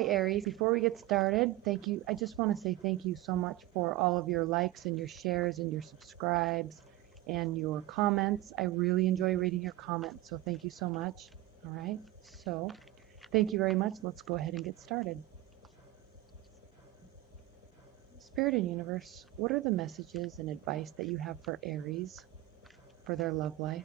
Hi Aries, before we get started, thank you. I just want to say thank you so much for all of your likes and your shares and your subscribes and your comments. I really enjoy reading your comments, so thank you so much. All right, so thank you very much. Let's go ahead and get started. Spirit and Universe, what are the messages and advice that you have for Aries for their love life?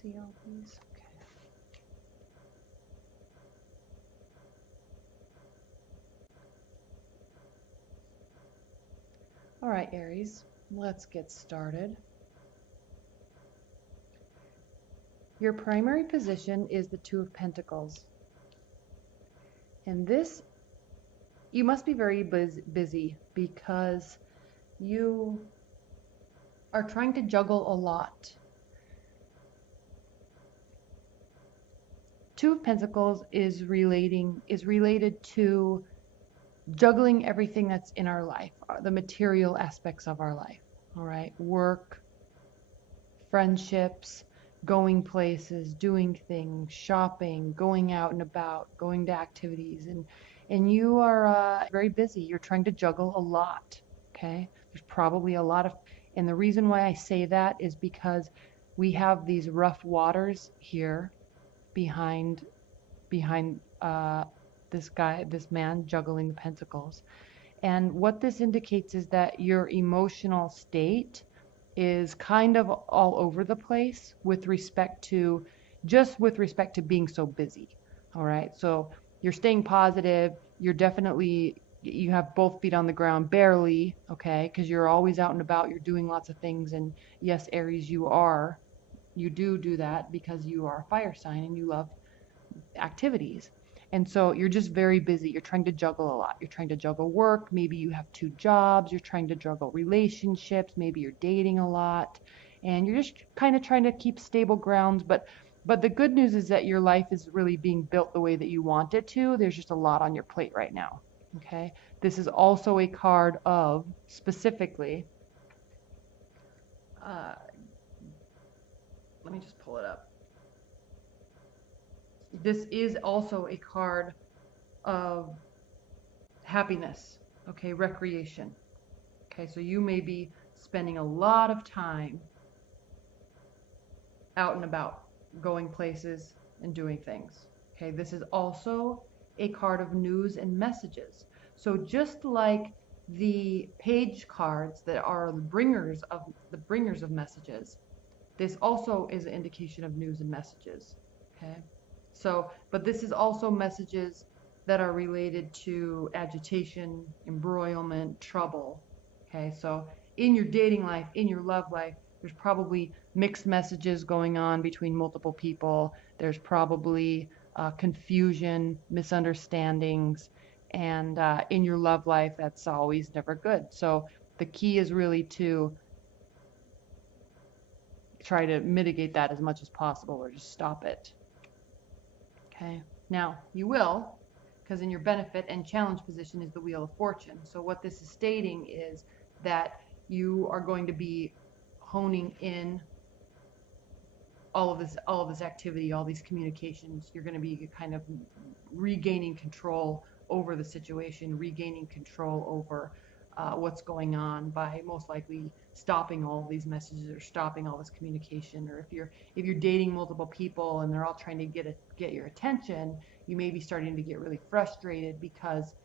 See all these? Okay. All right, Aries, let's get started. Your primary position is the Two of Pentacles. And this, you must be very busy because you are trying to juggle a lot. Two of Pentacles is related to juggling everything that's in our life, the material aspects of our life. All right, work, friendships, going places, doing things, shopping, going out and about, going to activities, and you are very busy. You're trying to juggle a lot. Okay, there's probably a lot of, and the reason why I say that is because we have these rough waters here behind this man juggling the pentacles. And what this indicates is that your emotional state is kind of all over the place with respect to being so busy. All right, so you're staying positive, you have both feet on the ground barely, okay, because you're always out and about, you're doing lots of things. And yes, Aries, you do that because you are a fire sign and you love activities. And so you're just very busy. You're trying to juggle a lot. You're trying to juggle work. Maybe you have 2 jobs. You're trying to juggle relationships. Maybe you're dating a lot. And you're just kind of trying to keep stable grounds. But the good news is that your life is really being built the way that you want it to. There's just a lot on your plate right now. Okay. This is also a card of, specifically, let me just pull it up. This is also a card of happiness, okay, recreation. Okay, so you may be spending a lot of time out and about, going places and doing things. Okay, this is also a card of news and messages. So just like the page cards that are the bringers of messages, this also is an indication of news and messages. Okay, so, but this is also messages that are related to agitation, embroilment, trouble. Okay, so in your dating life, in your love life, there's probably mixed messages going on between multiple people. There's probably confusion, misunderstandings, and in your love life, that's always never good. So the key is really to try to mitigate that as much as possible, or just stop it. Okay, now you will, because in your benefit and challenge position is the Wheel of Fortune. So what this is stating is that you are going to be honing in all of this activity, all these communications. You're going to be kind of regaining control over the situation, regaining control over what's going on by most likely stopping all of these messages or stopping all this communication. Or if you're dating multiple people and they're all trying to get your attention, you may be starting to get really frustrated because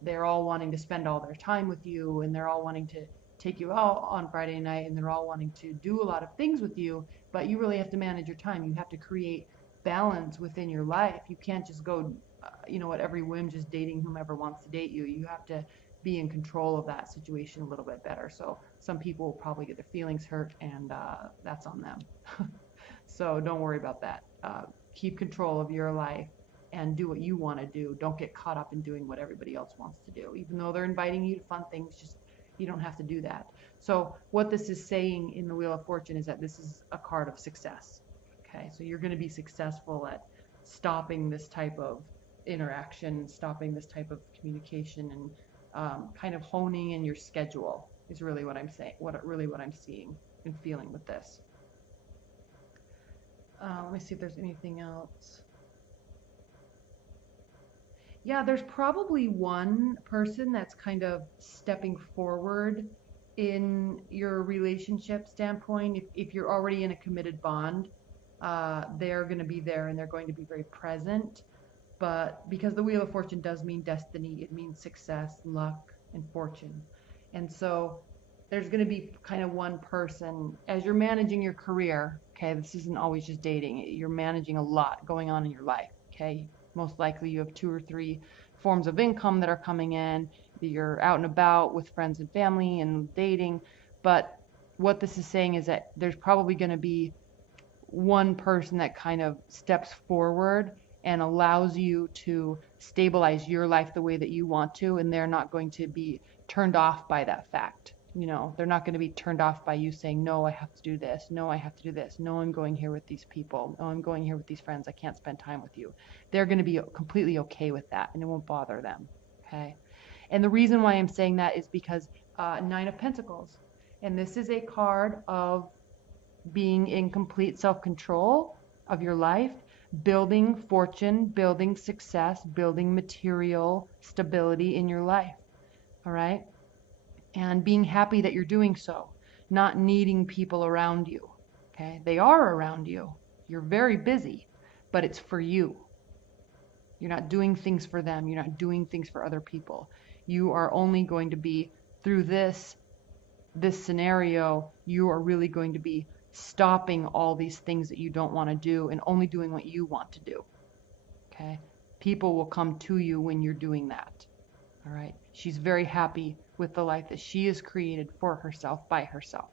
they're all wanting to spend all their time with you, and they're all wanting to take you out on Friday night, and they're all wanting to do a lot of things with you, but you really have to manage your time. You have to create balance within your life. You can't just go, at every whim, just dating whomever wants to date you. You have to be in control of that situation a little bit better. So some people will probably get their feelings hurt, and that's on them. So don't worry about that. Keep control of your life and do what you want to do. Don't get caught up in doing what everybody else wants to do. Even though they're inviting you to fun things, just you don't have to do that. So what this is saying in the Wheel of Fortune is that this is a card of success. Okay, so you're going to be successful at stopping this type of interaction, stopping this type of communication, and kind of honing in your schedule is really what I'm saying, what I'm seeing and feeling with this. Let me see if there's anything else. Yeah, there's probably one person that's kind of stepping forward in your relationship standpoint. If you're already in a committed bond, they're going to be there and they're going to be very present. But because the Wheel of Fortune does mean destiny, it means success, luck, and fortune. And so there's going to be kind of one person as you're managing your career. Okay, this isn't always just dating. You're managing a lot going on in your life. Okay, most likely you have 2 or 3 forms of income that are coming in. You're out and about with friends and family and dating. But what this is saying is that there's probably going to be one person that kind of steps forward and allows you to stabilize your life the way that you want to, and they're not going to be turned off by that fact. You know, they're not going to be turned off by you saying, no, I have to do this. No, I have to do this. No, I'm going here with these people. No, I'm going here with these friends. I can't spend time with you. They're going to be completely okay with that, and it won't bother them. Okay. And the reason why I'm saying that is because 9 of Pentacles, and this is a card of being in complete self-control of your life, building fortune, building success, building material stability in your life. All right. And being happy that you're doing so, not needing people around you. Okay. They are around you. You're very busy, but it's for you. You're not doing things for them. You're not doing things for other people. You are only going to be, through this scenario, you are really going to be stopping all these things that you don't want to do and only doing what you want to do. Okay? People will come to you when you're doing that. All right? She's very happy with the life that she has created for herself, by herself.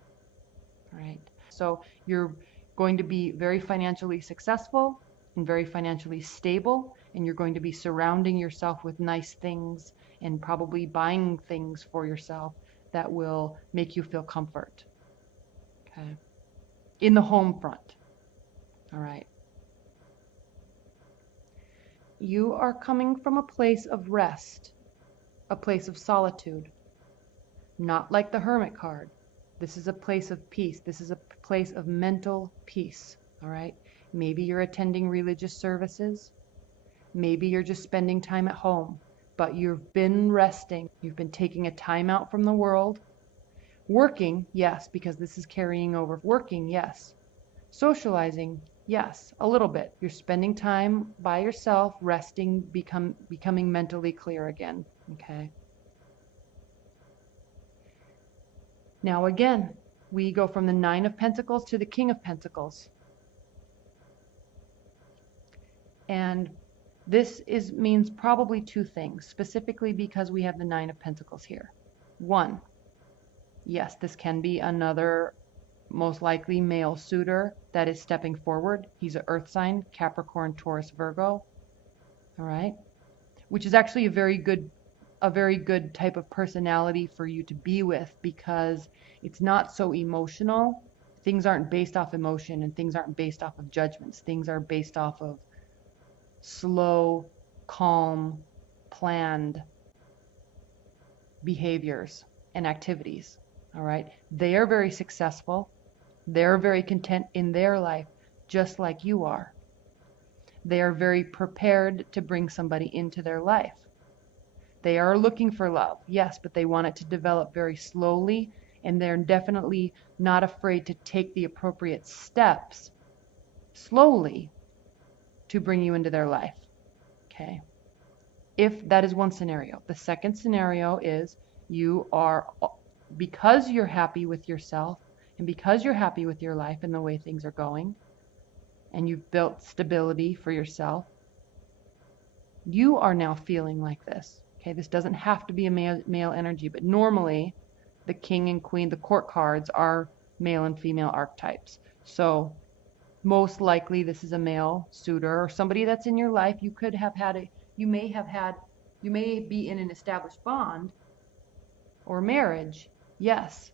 All right? So you're going to be very financially successful and very financially stable, and you're going to be surrounding yourself with nice things and probably buying things for yourself that will make you feel comfort. Okay? In the home front. All right. You are coming from a place of rest, a place of solitude, not like the Hermit card. This is a place of peace. This is a place of mental peace. All right. Maybe you're attending religious services. Maybe you're just spending time at home, but you've been resting. You've been taking a time out from the world. Working, yes, because this is carrying over. Working, yes. Socializing, yes, a little bit. You're spending time by yourself, resting, becoming mentally clear again. Okay. Now again, we go from the 9 of Pentacles to the King of Pentacles. And this means probably 2 things, specifically because we have the 9 of Pentacles here. 1, yes, this can be another most likely male suitor that is stepping forward. He's an earth sign, Capricorn, Taurus, Virgo. All right. Which is actually a very good type of personality for you to be with, because it's not so emotional. Things aren't based off emotion, and things aren't based off of judgments. Things are based off of slow, calm, planned behaviors and activities. All right. They are very successful. They're very content in their life, just like you are. They are very prepared to bring somebody into their life. They are looking for love, yes, but they want it to develop very slowly, and they're definitely not afraid to take the appropriate steps slowly to bring you into their life. Okay. If that is one scenario. The second scenario is you are, because you're happy with yourself and because you're happy with your life and the way things are going, and you've built stability for yourself, you are now feeling like this. Okay, this doesn't have to be a male energy, but normally the King and Queen, the court cards, are male and female archetypes. So Most likely this is a male suitor or somebody that's in your life. You could have had you may be in an established bond or marriage. Yes.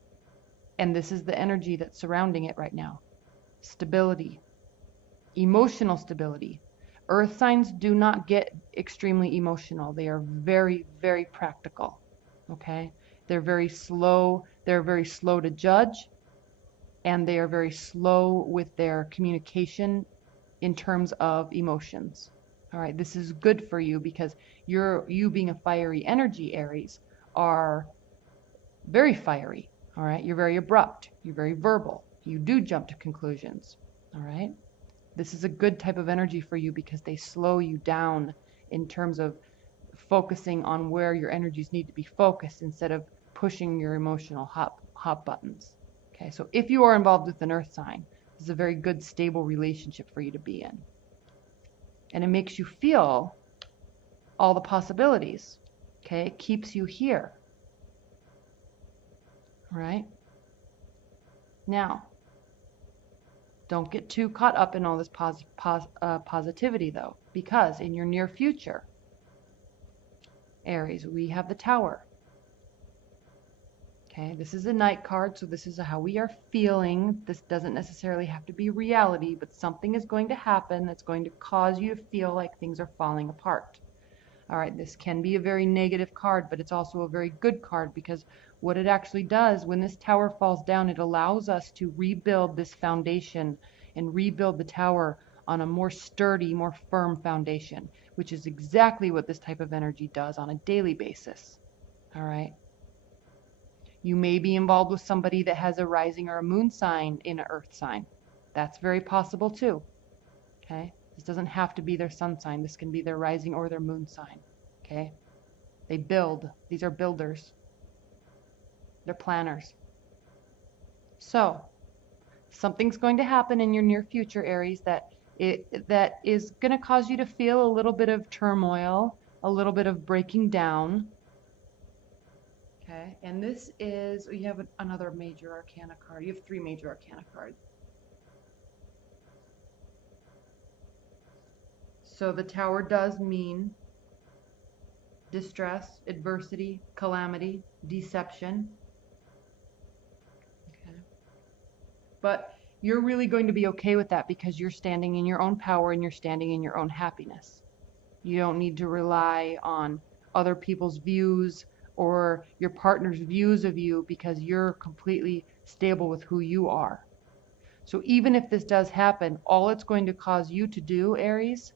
And this is the energy that's surrounding it right now. Stability, emotional stability. Earth signs do not get extremely emotional. They are very, very practical. Okay? They're very slow to judge, and they are very slow with their communication in terms of emotions. All right, this is good for you because you being a fiery energy, Aries, are very fiery. All right, you're very abrupt, you're very verbal, you do jump to conclusions. All right, this is a good type of energy for you because they slow you down in terms of focusing on where your energies need to be focused instead of pushing your emotional hot buttons. Okay, so if you are involved with an earth sign, this is a very good, stable relationship for you to be in. And it makes you feel all the possibilities. Okay, it keeps you here. All right? Now, don't get too caught up in all this positivity, though, because in your near future, Aries, we have the Tower. Okay, this is a night card, so this is how we are feeling. This doesn't necessarily have to be reality, but something is going to happen that's going to cause you to feel like things are falling apart. All right, this can be a very negative card, but it's also a very good card because what it actually does, when this tower falls down, it allows us to rebuild this foundation and rebuild the tower on a more sturdy, more firm foundation, which is exactly what this type of energy does on a daily basis. All right. You may be involved with somebody that has a rising or a moon sign in an earth sign. That's very possible too. Okay? This doesn't have to be their sun sign. This can be their rising or their moon sign. Okay? They build. These are builders. They're planners. So, something's going to happen in your near future, Aries, that is going to cause you to feel a little bit of turmoil, a little bit of breaking down. Okay, and this is, you have another major arcana card. You have 3 major arcana cards. So the Tower does mean distress, adversity, calamity, deception. Okay. But you're really going to be okay with that because you're standing in your own power and you're standing in your own happiness. You don't need to rely on other people's views or your partner's views of you because you're completely stable with who you are. So even if this does happen, all it's going to cause you to do, Aries,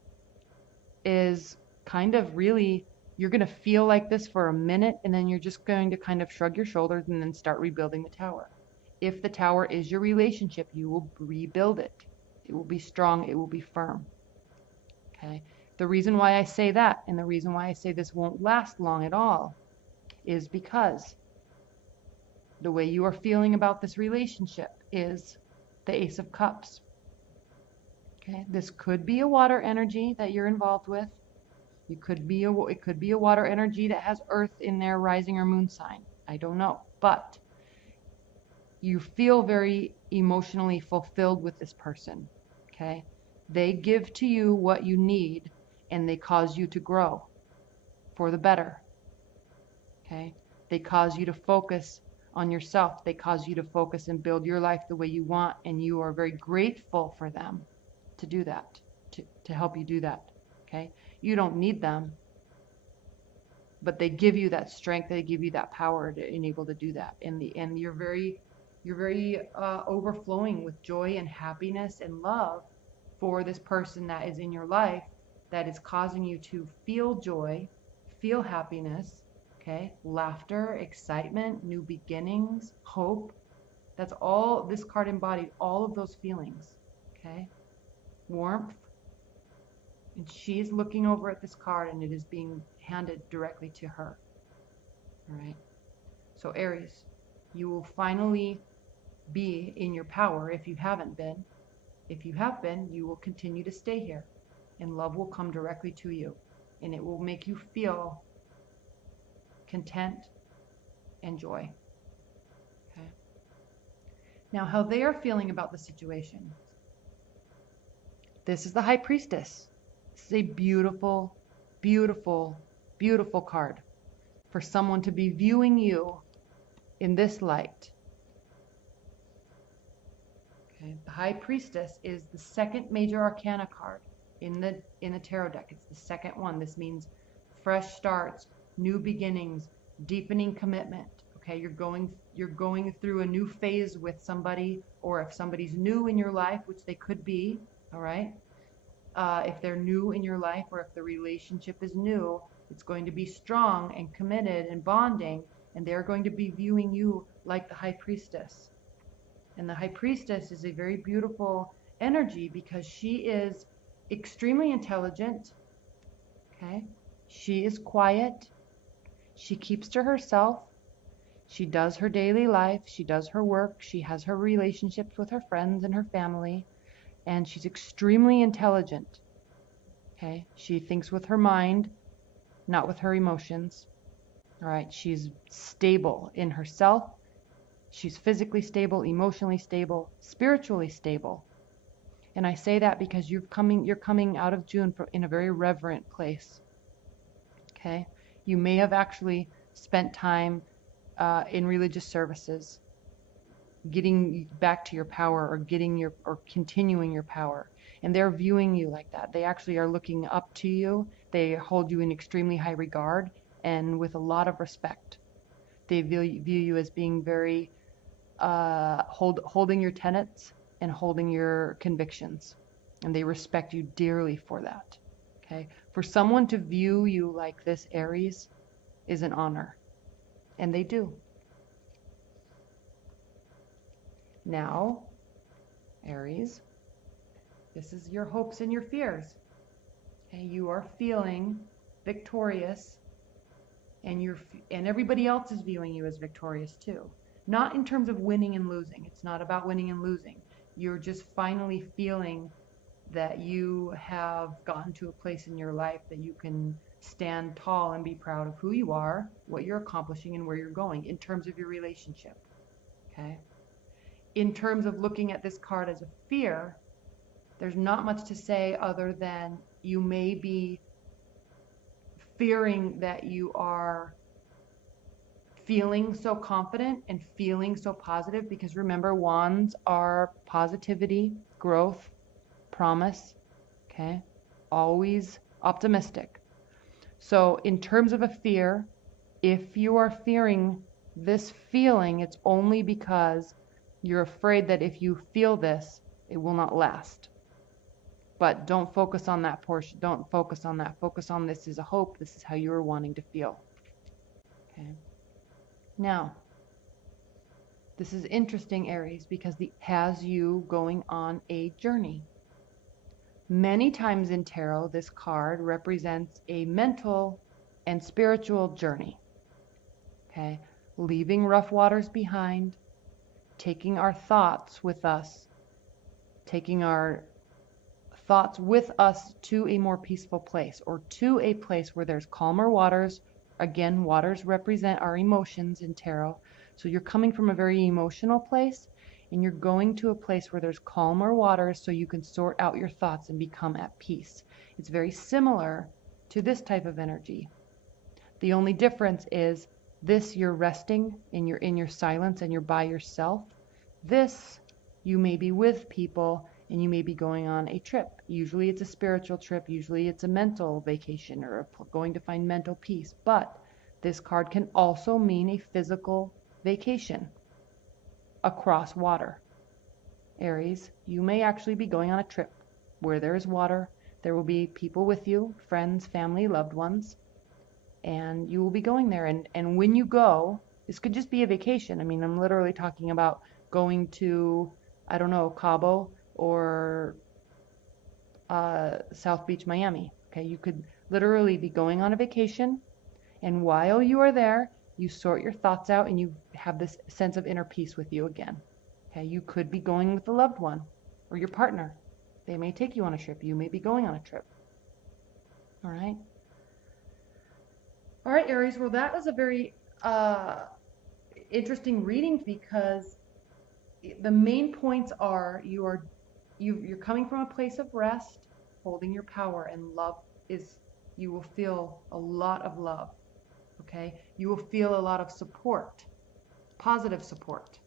is kind of really, you're going to feel like this for a minute and then you're just going to kind of shrug your shoulders and then start rebuilding the tower. If the tower is your relationship, you will rebuild it. It will be strong. It will be firm. Okay. The reason why I say that and the reason why I say this won't last long at all is because the way you are feeling about this relationship is the Ace of Cups. Okay, this could be a water energy that you're involved with. It could be a water energy that has Earth in their rising or moon sign. I don't know, but you feel very emotionally fulfilled with this person. Okay, they give to you what you need, and they cause you to grow for the better. Okay, they cause you to focus on yourself. They cause you to focus and build your life the way you want, and you are very grateful for them to do that, to help you do that. Okay, you don't need them, but they give you that strength. They give you that power to enable to do that. And you're very overflowing with joy and happiness and love for this person that is in your life, that is causing you to feel joy, feel happiness. Okay, laughter, excitement, new beginnings, hope. That's all this card embodied, all of those feelings. Okay, warmth. And she's looking over at this card and it is being handed directly to her. All right. So Aries, you will finally be in your power if you haven't been. If you have been, you will continue to stay here and love will come directly to you and it will make you feel content and joy. Okay. Now, how they are feeling about the situation. This is the High Priestess. This is a beautiful, beautiful, beautiful card for someone to be viewing you in this light. Okay. The High Priestess is the second major arcana card in the tarot deck. It's the second one. This means fresh starts, new beginnings, deepening commitment. Okay, you're going through a new phase with somebody, or if somebody's new in your life, which they could be, all right? If they're new in your life, or if the relationship is new, it's going to be strong and committed and bonding, and they're going to be viewing you like the High Priestess. And the High Priestess is a very beautiful energy because she is extremely intelligent. Okay, she is quiet. She keeps to herself. She does her daily life. She does her work. She has her relationships with her friends and her family. And she's extremely intelligent. Okay, she thinks with her mind, not with her emotions. All right, she's stable in herself. She's physically stable, emotionally stable, spiritually stable. And I say that because you're coming out of June in a very reverent place. Okay, you may have actually spent time in religious services, getting back to your power, or continuing your power. And they're viewing you like that. They actually are looking up to you. They hold you in extremely high regard and with a lot of respect. They view you as being very holding your tenets and holding your convictions, and they respect you dearly for that. Okay, for someone to view you like this, Aries, is an honor, and they do. Now, Aries, this is your hopes and your fears. Okay, you are feeling victorious, and everybody else is viewing you as victorious too. Not in terms of winning and losing. It's not about winning and losing. You're just finally feeling that you have gotten to a place in your life that you can stand tall and be proud of who you are, what you're accomplishing, and where you're going in terms of your relationship. Okay? In terms of looking at this card as a fear, there's not much to say other than you may be fearing that you are feeling so confident and feeling so positive, because remember, wands are positivity, growth, promise, okay? Always optimistic. So in terms of a fear, if you are fearing this feeling, it's only because you're afraid that if you feel this, it will not last. But don't focus on that portion. Don't focus on that. Focus on this is a hope. This is how you are wanting to feel. Okay. Now, this is interesting, Aries, because it has you going on a journey. Many times in tarot, this card represents a mental and spiritual journey. Okay, leaving rough waters behind, taking our thoughts with us, taking our thoughts with us to a more peaceful place, or to a place where there's calmer waters. Again, waters represent our emotions in tarot. So you're coming from a very emotional place, and you're going to a place where there's calmer waters so you can sort out your thoughts and become at peace. It's very similar to this type of energy. The only difference is this, you're resting and you're in your silence and you're by yourself. This, you may be with people and you may be going on a trip. Usually it's a spiritual trip. Usually it's a mental vacation or going to find mental peace. But this card can also mean a physical vacation across water. Aries, you may actually be going on a trip where there is water. There will be people with you, friends, family, loved ones, and you will be going there. And when you go, this could just be a vacation. I mean, I'm literally talking about going to, I don't know, Cabo or South Beach, Miami. Okay, you could literally be going on a vacation, and while you are there, you sort your thoughts out and you have this sense of inner peace with you again. Okay, you could be going with a loved one or your partner. They may take you on a trip. You may be going on a trip. All right. All right, Aries. Well, that was a very interesting reading, because the main points are you you're coming from a place of rest, holding your power, and love is, you will feel a lot of love, okay? You will feel a lot of support, positive support,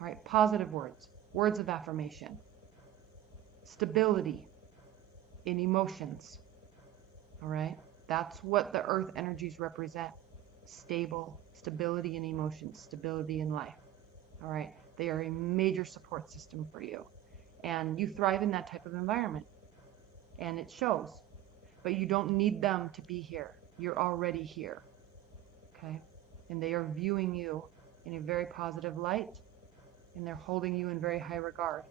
all right? Positive words, words of affirmation, stability in emotions, all right? That's what the earth energies represent. Stability in emotions, stability in life, all right? They are a major support system for you. And you thrive in that type of environment. And it shows. But you don't need them to be here. You're already here. Okay? And they are viewing you in a very positive light. And they're holding you in very high regard.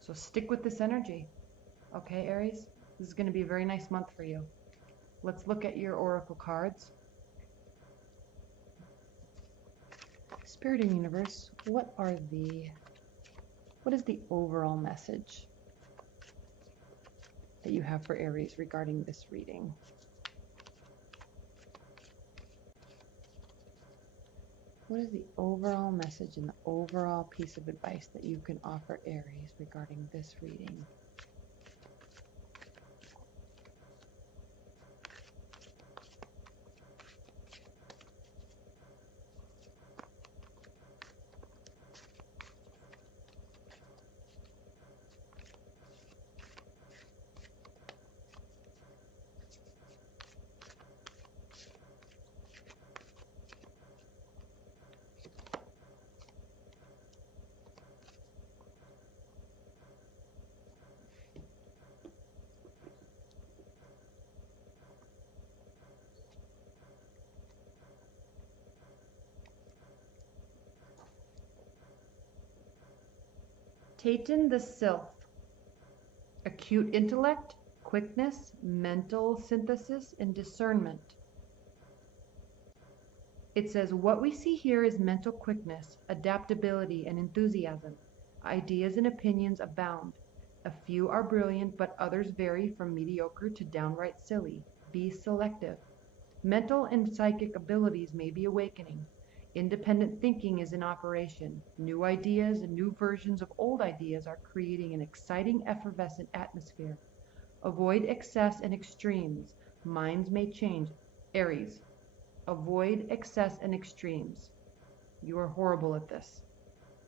So stick with this energy. Okay, Aries? This is going to be a very nice month for you. Let's look at your oracle cards. Spirit and Universe, what is the overall message that you have for Aries regarding this reading? What is the overall message and the overall piece of advice that you can offer Aries regarding this reading? Tatan the Sylph. Acute intellect, quickness, mental synthesis, and discernment. It says, what we see here is mental quickness, adaptability, and enthusiasm. Ideas and opinions abound. A few are brilliant, but others vary from mediocre to downright silly. Be selective. Mental and psychic abilities may be awakening. Independent thinking is in operation. New ideas and new versions of old ideas are creating an exciting, effervescent atmosphere. Avoid excess and extremes. Minds may change. Aries, avoid excess and extremes. You are horrible at this.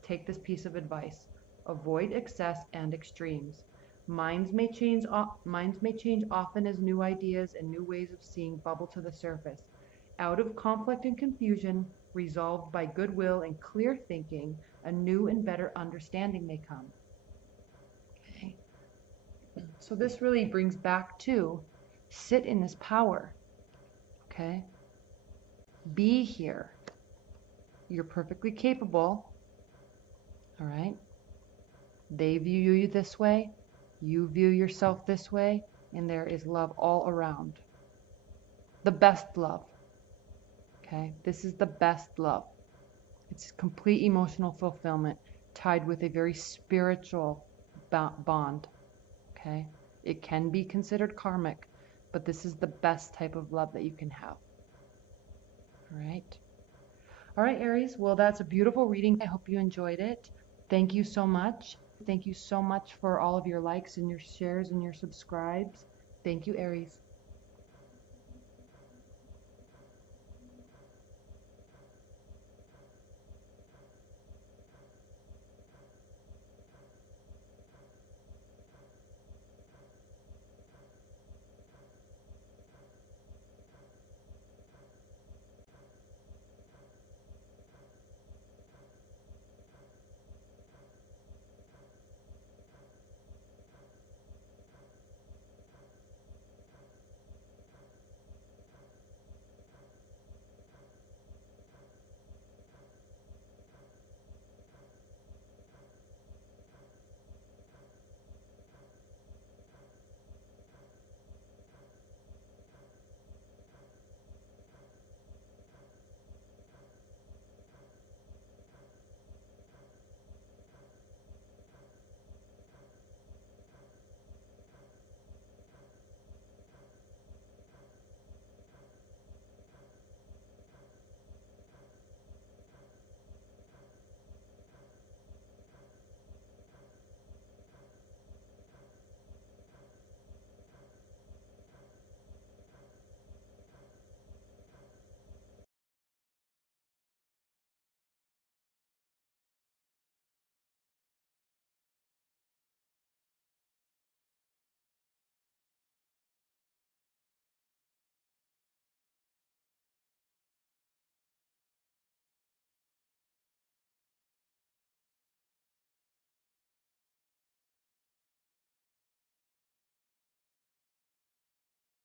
Take this piece of advice. Avoid excess and extremes. Minds may change often as new ideas and new ways of seeing bubble to the surface. Out of conflict and confusion, resolved by goodwill and clear thinking, a new and better understanding may come. Okay. So this really brings back to sit in this power. Okay. Be here. You're perfectly capable. All right. They view you this way. You view yourself this way. And there is love all around. The best love. Okay, this is the best love. It's complete emotional fulfillment tied with a very spiritual bond. Okay, it can be considered karmic, but this is the best type of love that you can have. All right. All right, Aries. Well, that's a beautiful reading. I hope you enjoyed it. Thank you so much. Thank you so much for all of your likes and your shares and your subscribes. Thank you, Aries.